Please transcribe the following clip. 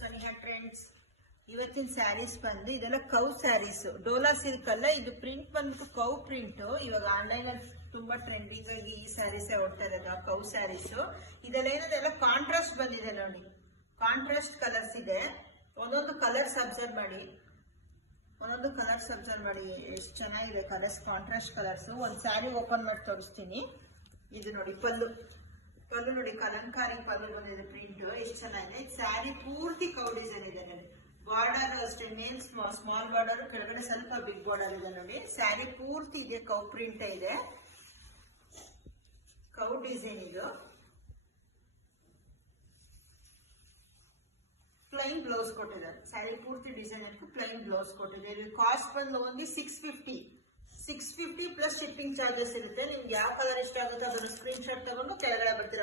Saniha trends. ಇವತ್ತಿನ ಸ್ಯಾರೀಸ್ ಬಂದು ಇದೆಲ್ಲ ಕೌ ಸ್ಯಾರೀಸ್, ಡೋಲಾ ಸಿಲ್ಕ್ ಅಲ್ಲ, ಇದು ಪ್ರಿಂಟ್ ಬಂದ್ಬಿಟ್ಟು ಕೌ ಪ್ರಿಂಟ್. ಇವಾಗ ಆನ್ಲೈನ್ ಅಲ್ಲಿ ತುಂಬಾ ಟ್ರೆಂಡಿಂಗ್ ಆಗಿ ಈ ಸ್ಯಾರೀಸ್ ಓಡ್ತಾ ಇರೋದು ಕೌ ಸ್ಯಾರೀಸ್. ಇದೆಲ್ಲ ಏನದೆಲ್ಲ ಕಾಂಟ್ರಾಸ್ಟ್ ಬಂದಿದೆ ನೋಡಿ, ಕಾಂಟ್ರಾಸ್ಟ್ ಕಲರ್ಸ್ ಇದೆ. ಒಂದೊಂದು ಕಲರ್ಸ್ ಅಬ್ಸರ್ವ್ ಮಾಡಿ, ಎಷ್ಟು ಚೆನ್ನಾಗಿದೆ ಕಲರ್ಸ್, ಕಾಂಟ್ರಾಸ್ಟ್ ಕಲರ್ಸ್. ಒಂದು ಸ್ಯಾರಿ ಓಪನ್ ಮಾಡಿ ತೋರಿಸ್ತೀನಿ. ಇದು ನೋಡಿ ಪಲ್ಲು ನೋಡಿ, ಕಲಂಕಾರಿ ಪಲ್ಲು ಬಂದಿದೆ, ಪ್ರಿಂಟ್ ಎಷ್ಟು ಚೆನ್ನಾಗಿದೆ. ಸ್ಯಾರಿ ಪೂರ್ತಿ ಕೌ ಡಿಸೈನ್ ಇದೆ ನೋಡಿ. ಬಾರ್ಡರ್ ಅಷ್ಟೇ, ಮೇಲ್ ಸ್ಮಾಲ್ ಬಾರ್ಡರ್, ಕೆಳಗಡೆ ಸ್ವಲ್ಪ ಬಿಗ್ ಬಾರ್ಡರ್ ಇದೆ ನೋಡಿ. ಸ್ಯಾರಿ ಪೂರ್ತಿ ಇದೆ, ಕೌ ಪ್ರಿಂಟ್ ಇದೆ, ಕೌ ಡಿಸೈನ್. ಇದು ಪ್ಲೈನ್ ಬ್ಲೌಸ್ ಕೊಟ್ಟಿದ್ದಾರೆ, ಸ್ಯಾರಿ ಪೂರ್ತಿ ಡಿಸೈನ್ ಪ್ಲೈನ್ ಬ್ಲೌಸ್ ಕೊಟ್ಟಿದ್ದಾರೆ. ಕಾಸ್ಟ್ ಬಂದು ಓನ್ಲಿ 650 ಪ್ಲಸ್ ಶಿಪ್ಪಿಂಗ್ ಚಾರ್ಜಸ್ ಇರುತ್ತೆ. ನಿಮ್ಗೆ ಯಾವ ಕಲರ್ ಇಷ್ಟ ಆಗುತ್ತೋ ಅದನ್ನು ಸ್ಕ್ರೀನ್ ಶಾಟ್ ತಗೊಂಡು ಕೆಳಗಡೆ ಬರ್ತೀರಾ.